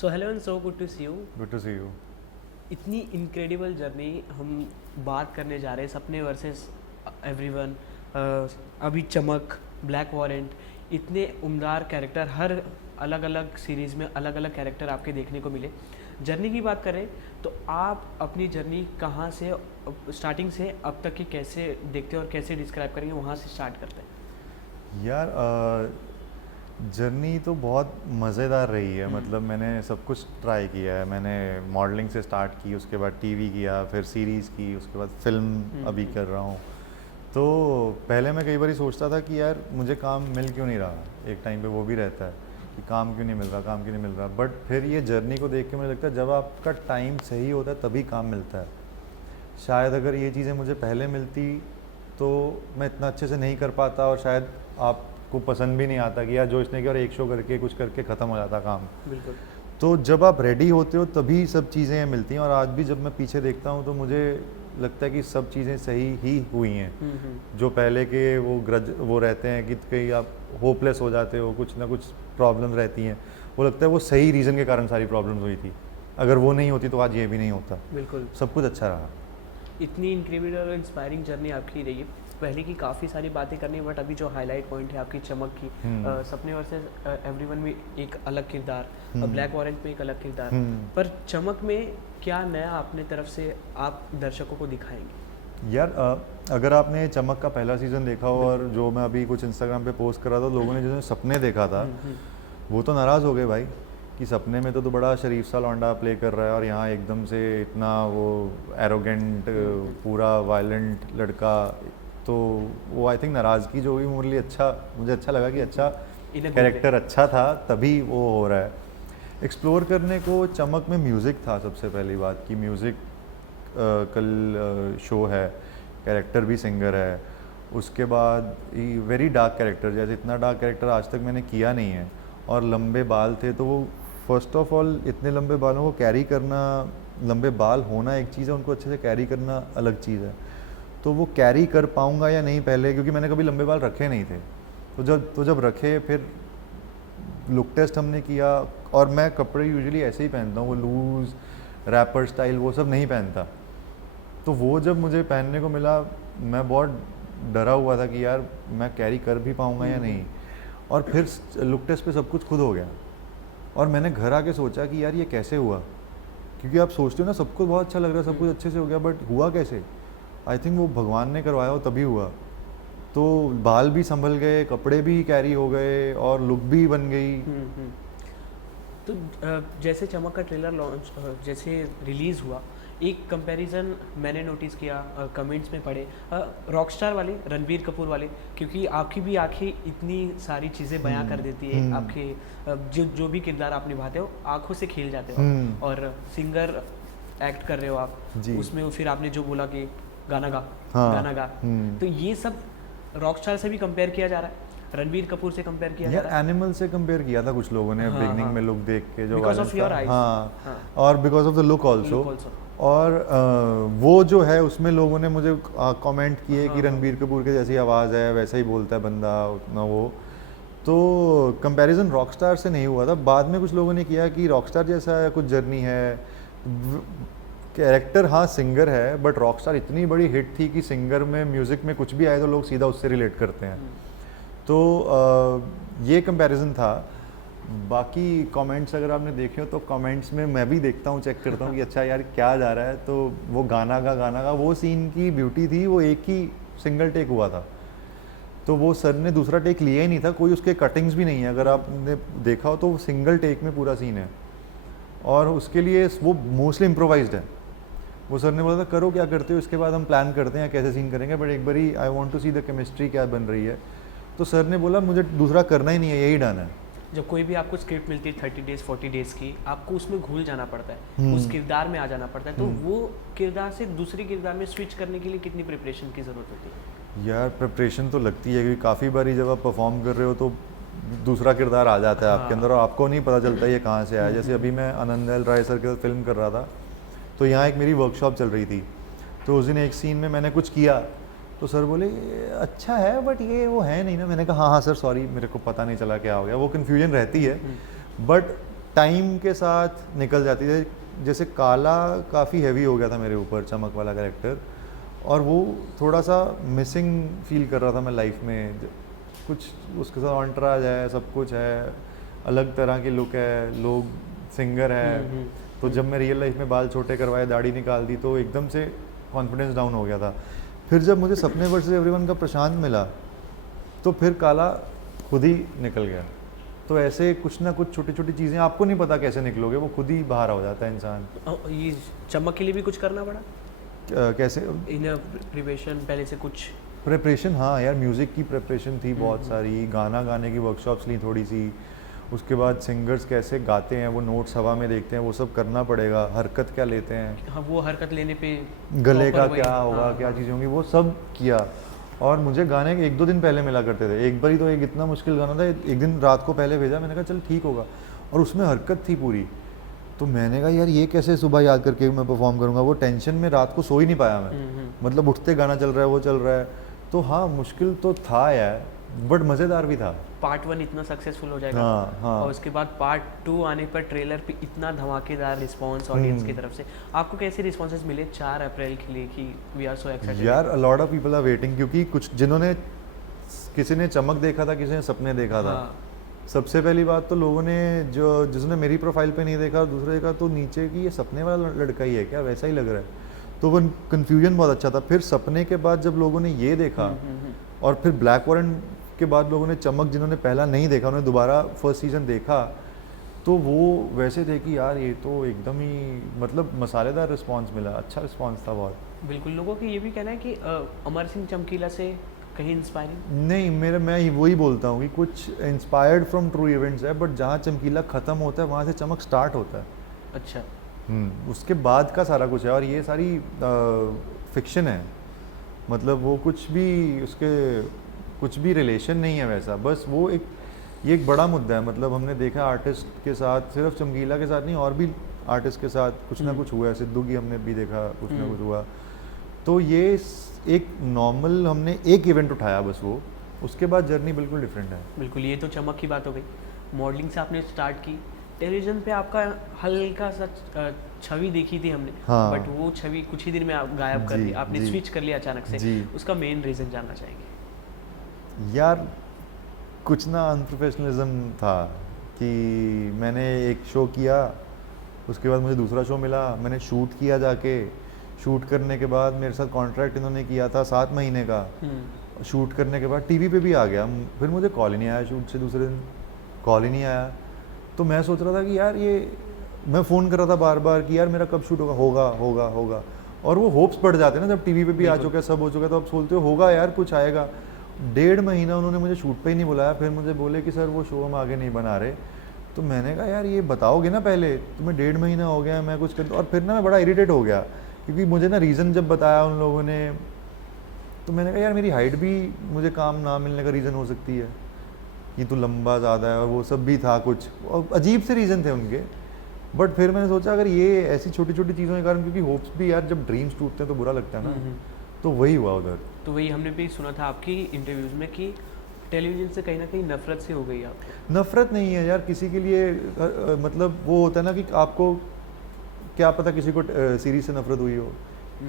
So hello and so good to see you. Good to see you. इतनी incredible journey हम बात करने जा रहे हैं, सपने वर्सेस एवरीवन। अभी चमक, ब्लैक वॉरेंट, इतने उम्दार कैरेक्टर, हर अलग अलग सीरीज़ में अलग अलग कैरेक्टर आपके देखने को मिले। जर्नी की बात करें तो आप अपनी जर्नी कहाँ से, स्टार्टिंग से अब तक की कैसे देखते हैं और कैसे डिस्क्राइब करेंगे, वहाँ से स्टार्ट करते हैं। यार जर्नी तो बहुत मज़ेदार रही है। मतलब मैंने सब कुछ ट्राई किया है। मैंने मॉडलिंग से स्टार्ट की, उसके बाद टीवी किया, फिर सीरीज़ की, उसके बाद फिल्म अभी कर रहा हूँ। तो पहले मैं कई बार सोचता था कि यार मुझे काम मिल क्यों नहीं रहा। एक टाइम पे वो भी रहता है कि काम क्यों नहीं मिल रहा, काम क्यों नहीं मिल रहा। बट फिर ये जर्नी को देख के मुझे लगता है जब आपका टाइम सही होता है तभी काम मिलता है। शायद अगर ये चीज़ें मुझे पहले मिलती तो मैं इतना अच्छे से नहीं कर पाता, और शायद आपको पसंद भी नहीं आता कि यार जो इसने किया और एक शो करके कुछ करके ख़त्म हो जाता काम। बिल्कुल। तो जब आप रेडी होते हो तभी सब चीज़ें मिलती हैं। और आज भी जब मैं पीछे देखता हूँ तो मुझे लगता है कि सब चीज़ें सही ही हुई हैं। जो पहले के वो ग्रज वो रहते हैं कि कहीं आप होपलेस हो जाते हो, कुछ ना कुछ प्रॉब्लम रहती हैं, वो लगता है वो सही रीज़न के कारण सारी प्रॉब्लम्स हुई थी। अगर वो नहीं होती तो आज ये भी नहीं होता। बिल्कुल। सब कुछ अच्छा रहा। इतनी इनक्रेडिबल और इंस्पायरिंग जर्नी आपकी रही है। पहले की काफ़ी सारी बातें करनी, बट अभी जो हाईलाइट पॉइंट है आपकी चमक की, सपने वर्सेस एवरीवन में एक अलग किरदार, ब्लैक वॉरेंट में एक अलग किरदार, पर चमक में क्या नया अपने तरफ से आप दर्शकों को दिखाएंगे? यार अगर आपने चमक का पहला सीज़न देखा हो और जो मैं अभी कुछ इंस्टाग्राम पे पोस्ट कर रहा था, लोगों ने जिन्होंने सपने देखा था वो तो नाराज़ हो गए भाई कि सपने में तो बड़ा शरीफ सा लौंडा प्ले कर रहा है और यहाँ एकदम से इतना वो एरोगेंट पूरा वायलेंट लड़का। तो वो आई थिंक नाराज़गी जो हुई मुझे अच्छा लगा कि अच्छा कैरेक्टर अच्छा था, तभी वो हो रहा है। एक्सप्लोर करने को चमक में म्यूज़िक था सबसे पहली बात कि म्यूज़िक कल शो है, कैरेक्टर भी सिंगर है। उसके बाद वेरी डार्क कैरेक्टर, जैसे इतना डार्क कैरेक्टर आज तक मैंने किया नहीं है। और लंबे बाल थे तो वो फर्स्ट ऑफ ऑल इतने लंबे बालों को कैरी करना, लंबे बाल होना एक चीज़ है, उनको अच्छे से कैरी करना अलग चीज़ है। तो वो कैरी कर पाऊँगा या नहीं पहले, क्योंकि मैंने कभी लंबे बाल रखे नहीं थे। तो जब रखे फिर लुक टेस्ट हमने किया। और मैं कपड़े यूजुअली ऐसे ही पहनता हूँ, वो लूज़ रैपर स्टाइल वो सब नहीं पहनता। तो वो जब मुझे पहनने को मिला मैं बहुत डरा हुआ था कि यार मैं कैरी कर भी पाऊँगा या नहीं। और फिर लुक टेस्ट पे सब कुछ खुद हो गया। और मैंने घर आके सोचा कि यार ये कैसे हुआ, क्योंकि आप सोचते हो ना सब कुछ बहुत अच्छा लग रहा है, सब कुछ अच्छे से हो गया, बट हुआ कैसे। आई थिंक वो भगवान ने करवाया हो तभी हुआ। तो बाल भी संभल गए, कपड़े भी कैरी हो गए और लुक भी बन गई। तो जैसे चमक का ट्रेलर लॉन्च जैसे रिलीज़ हुआ, एक कंपैरिजन मैंने नोटिस किया, कमेंट्स में पढ़े, रॉकस्टार वाले, रणबीर कपूर वाले, क्योंकि आपकी भी आंखें इतनी सारी चीज़ें बयां कर देती है। आपके जो भी किरदार आप निभाते हो आंखों से खेल जाते हो आप। और सिंगर एक्ट कर रहे हो आप उसमें, फिर आपने जो बोला कि गाना गा, गाना गा, तो ये सब रॉकस्टार से भी कंपेयर किया जा रहा है, रणबीर कपूर से कंपेयर किया जा रहा है। एनिमल से कंपेयर किया था कुछ लोगों ने बिगनिंग में लुक देख के, जो बिकॉज ऑफ योर आईज, और because of the look also. और वो जो है उसमें लोगों ने मुझे कमेंट किए कि रणबीर कपूर के जैसी आवाज़ है, वैसा ही बोलता है बंदा उतना वो। तो कंपैरिजन रॉकस्टार से नहीं हुआ था। बाद में कुछ लोगों ने किया कि रॉकस्टार जैसा कुछ जर्नी है, कैरेक्टर हाँ सिंगर है, बट रॉकस्टार इतनी बड़ी हिट थी कि सिंगर में म्यूज़िक में कुछ भी आए तो लोग सीधा उससे रिलेट करते हैं। तो ये कंपैरिजन था। बाकी कमेंट्स अगर आपने देखे हो तो कमेंट्स में मैं भी देखता हूँ, चेक करता हूँ कि अच्छा यार क्या जा रहा है। तो वो गाना का वो सीन की ब्यूटी थी, वो एक ही सिंगल टेक हुआ था। तो वो सर ने दूसरा टेक लिया ही नहीं था, कोई उसके कटिंग्स भी नहीं है। अगर आपने देखा हो तो वो सिंगल टेक में पूरा सीन है, और उसके लिए वो मोस्टली इम्प्रोवाइज्ड है। वो सर ने बोला था करो क्या करते हो, इसके बाद हम प्लान करते हैं कैसे सीन करेंगे, बट एक बारी I want to see the chemistry क्या बन रही है। तो सर ने बोला मुझे दूसरा करना ही नहीं है, यही डन है। जब कोई भी आपको स्क्रिप्ट मिलती है 30 डेज 40 डेज की, आपको उसमें घुल जाना पड़ता है, उस किरदार में आ जाना पड़ता है। तो वो किरदार से दूसरे किरदार में स्विच करने के लिए कितनी प्रिपरेशन की ज़रूरत होती है? यार प्रिपरेशन तो लगती है, क्योंकि काफ़ी बारी जब आप परफॉर्म कर रहे हो तो दूसरा किरदार आ जाता है आपके अंदर और आपको नहीं पता चलता ये कहाँ से आया। जैसे अभी मैं आनंद एल राय सर के साथ फिल्म कर रहा था, तो यहाँ एक मेरी वर्कशॉप चल रही थी। तो उस दिन एक सीन में मैंने कुछ किया तो सर बोले अच्छा है बट ये वो है नहीं ना। मैंने कहा हाँ सर सॉरी, मेरे को पता नहीं चला क्या हो गया। वो कन्फ्यूजन रहती है, बट टाइम के साथ निकल जाती है। जैसे काला काफ़ी हैवी हो गया था मेरे ऊपर, चमक वाला कैरेक्टर, और वो थोड़ा सा मिसिंग फील कर रहा था मैं लाइफ में। कुछ उसके साथ ऑन्टराज है, सब कुछ है, अलग तरह की लुक है, लोग सिंगर है। तो जब मैं रियल लाइफ में बाल छोटे करवाए, दाढ़ी निकाल दी, तो एकदम से कॉन्फिडेंस डाउन हो गया था। फिर जब मुझे सपने वर्सेस एवरीवन का प्रशांत मिला, तो फिर काला खुद ही निकल गया। तो ऐसे कुछ ना कुछ छोटी छोटी चीज़ें, आपको नहीं पता कैसे निकलोगे, वो खुद ही बाहर हो जाता है इंसान। ये चमक के लिए भी कुछ करना पड़ा कैसे इन प्रिपरेशन, पहले से कुछ प्रिपरेशन? हाँ यार, म्यूज़िक की प्रिपरेशन थी बहुत सारी, गाना गाने की वर्कशॉप्स ली थोड़ी सी, उसके बाद सिंगर्स कैसे गाते हैं, वो नोट्स हवा में देखते हैं, वो सब करना पड़ेगा, हरकत क्या लेते हैं, हाँ वो हरकत लेने पे गले का proper क्या वही, होगा, हाँ, क्या हाँ। चीज़ें होंगी, वो सब किया। और मुझे गाने के 1-2 दिन पहले मिला करते थे। एक बार ही तो एक इतना मुश्किल गाना था, एक दिन रात को पहले भेजा, मैंने कहा चल ठीक होगा, और उसमें हरकत थी पूरी। तो मैंने कहा यार ये कैसे सुबह याद करके मैं परफॉर्म करूँगा, वो टेंशन में रात को सो ही नहीं पाया मैं। मतलब उठते गाना चल रहा है, वो चल रहा है। तो हाँ, मुश्किल तो था यार, बट मज़ेदार भी था। पार्ट 1 इतना सक्सेसफुल हो जाएगा, हाँ हाँ। और उसके बाद पार्ट 2 आने पर ट्रेलर पे इतना धमाकेदार रिस्पांस ऑडियंस की तरफ से। आपको कैसे रिस्पॉन्सेज मिले 4 अप्रैल के लिए कि वी आर सो एक्साइटेड? यार a lot of people are waiting, क्योंकि कुछ जिन्होंने, किसी ने चमक देखा था, किसी ने सपने देखा था। हाँ, सबसे पहली बात तो लोगों ने, जो जिसने मेरी प्रोफाइल पे नहीं देखा, और दूसरे देखा तो नीचे कि ये सपने वाला लड़का ही है क्या, वैसा ही लग रहा है। तो वो कन्फ्यूजन बहुत अच्छा था। फिर सपने के बाद जब लोगों ने ये देखा, और फिर ब्लैक वारंट के बाद लोगों ने चमक, जिन्होंने पहला नहीं देखा, उन्होंने दोबारा फर्स्ट सीज़न देखा, तो वो वैसे थे कि यार ये तो एकदम ही मतलब मसालेदार रिस्पांस मिला, अच्छा रिस्पांस था बहुत। बिल्कुल। लोगों का ये भी कहना है कि अमर सिंह चमकीला से कहीं इंस्पायरिंग। नहीं, मैं वही बोलता हूँ कि कुछ इंस्पायर्ड फ्रॉम ट्रू इवेंट्स है, बट जहाँ चमकीला ख़त्म होता है वहाँ से चमक स्टार्ट होता है। अच्छा, उसके बाद का सारा कुछ है, और ये सारी फिक्शन है। मतलब वो कुछ भी, उसके कुछ भी रिलेशन नहीं है वैसा, बस वो एक, ये एक बड़ा मुद्दा है। मतलब हमने देखा आर्टिस्ट के साथ, सिर्फ चमकीला के साथ नहीं, और भी आर्टिस्ट के साथ कुछ ना कुछ हुआ है। सिद्धू की हमने भी देखा, कुछ ना कुछ हुआ। तो ये एक नॉर्मल, हमने एक इवेंट उठाया बस, वो, उसके बाद जर्नी बिल्कुल डिफरेंट है। बिल्कुल। ये तो चमक की बात हो गई। मॉडलिंग से आपने स्टार्ट की, टेलीविजन पे आपका हल्का सा छवि देखी थी हमने, हाँ। बट वो छवि कुछ ही दिन में आप गायब कर जी, दी, आपने जी। स्विच कर लिया अचानक से। जी। उसका मेन रीज़न जानना चाहेंगे। यार कुछ ना अनप्रोफेशनलिज्म था, कि मैंने एक शो किया, उसके बाद मुझे दूसरा शो मिला, मैंने शूट किया जाके, शूट करने के बाद मेरे साथ कॉन्ट्रैक्ट इन्होंने किया था 7 महीने का। शूट करने के बाद टीवी पे भी आ गया, फिर मुझे कॉल ही नहीं आया, शूट से दूसरे दिन कॉल ही नहीं आया। तो मैं सोच रहा था कि यार ये, मैं फ़ोन कर रहा था बार बार कि यार मेरा कब शूट होगा, होगा होगा होगा, और वो होप्स बढ़ जाते हैं ना, जब टीवी पे भी आ चुका है, सब हो चुका है, तो आप सोचते हो होगा यार, कुछ आएगा। 1.5 महीना उन्होंने मुझे शूट पे ही नहीं बुलाया, फिर मुझे बोले कि सर वो शो हम आगे नहीं बना रहे। तो मैंने कहा यार ये बताओगे ना पहले, तुम्हें 1.5 महीना हो गया, मैं कुछ कर, और फिर ना मैं बड़ा इरिटेट हो गया, क्योंकि मुझे ना रीज़न जब बताया उन लोगों ने, तो मैंने कहा यार मेरी हाइट भी मुझे काम ना मिलने का रीज़न हो सकती है, कि तू लंबा ज़्यादा है, और वो सब भी था कुछ, और अजीब से रीज़न थे उनके। बट फिर मैंने सोचा अगर ये ऐसी छोटी छोटी चीज़ों के कारण, क्योंकि होप्स भी यार जब ड्रीम्स टूटते हैं तो बुरा लगता है ना, तो वही हुआ उधर। तो वही हमने भी सुना था आपकी इंटरव्यूज़ में कि टेलीविज़न से कहीं ना कहीं नफरत से हो गई आपको। नफरत नहीं है यार किसी के लिए, मतलब वो होता है ना कि आपको क्या पता किसी को सीरीज से नफरत हुई हो,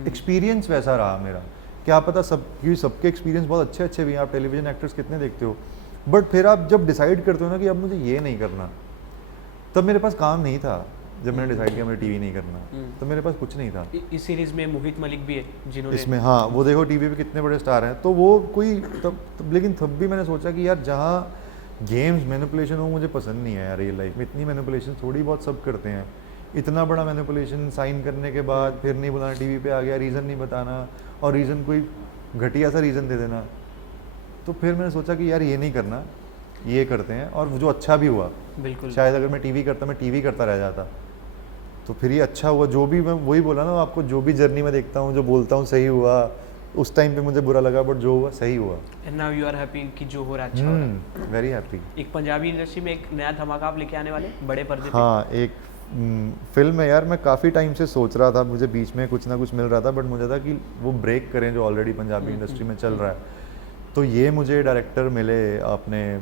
एक्सपीरियंस वैसा रहा मेरा, क्या पता सब, क्योंकि सबके एक्सपीरियंस बहुत अच्छे अच्छे भी हैं, आप टेलीविजन एक्टर्स कितने देखते हो, बट फिर आप जब डिसाइड करते हो ना कि अब मुझे ये नहीं करना, तब मेरे पास काम नहीं था। जब मैंने डिसाइड किया मुझे टीवी नहीं करना, तो मेरे पास कुछ नहीं था। इस सीरीज़ में मोहित मलिक भी है जिन्होंने इसमें, हाँ वो देखो टीवी पे कितने बड़े स्टार हैं, तो वो कोई तब लेकिन तब भी मैंने सोचा कि यार जहाँ गेम्स मैनिपुलेशन हो मुझे पसंद नहीं है यार, रियल लाइफ में इतनी मैनिपुलेशन थोड़ी बहुत सब करते हैं, इतना बड़ा मैनिपुलेशन, साइन करने के बाद फिर नहीं बुलाना, टीवी पे आ गया, रीज़न नहीं बताना, और रीज़न कोई घटिया सा रीज़न दे देना। तो फिर मैंने सोचा कि यार ये नहीं करना, ये करते हैं, और जो अच्छा भी हुआ। बिल्कुल। शायद अगर मैं टीवी करता, मैं टीवी करता रह जाता, तो फिर ये अच्छा हुआ। जो भी मैं वही बोला ना आपको, जो भी जर्नी में देखता हूँ, जो बोलता हूँ सही हुआ, उस टाइम पे मुझे बुरा लगा, बट जो हुआ सही हुआ। And now you are happy कि जो हो रहा है अच्छा हो रहा है। Very happy. एक पंजाबी इंडस्ट्री में एक नया धमाका आप लेके आने वाले बड़े पर्दे पे। हाँ, एक फिल्म है यार, मैं काफ़ी टाइम से सोच रहा था, मुझे बीच में कुछ ना कुछ मिल रहा था, बट मुझे था कि वो ब्रेक करें जो ऑलरेडी पंजाबी इंडस्ट्री में चल रहा है। तो ये मुझे डायरेक्टर मिले अपने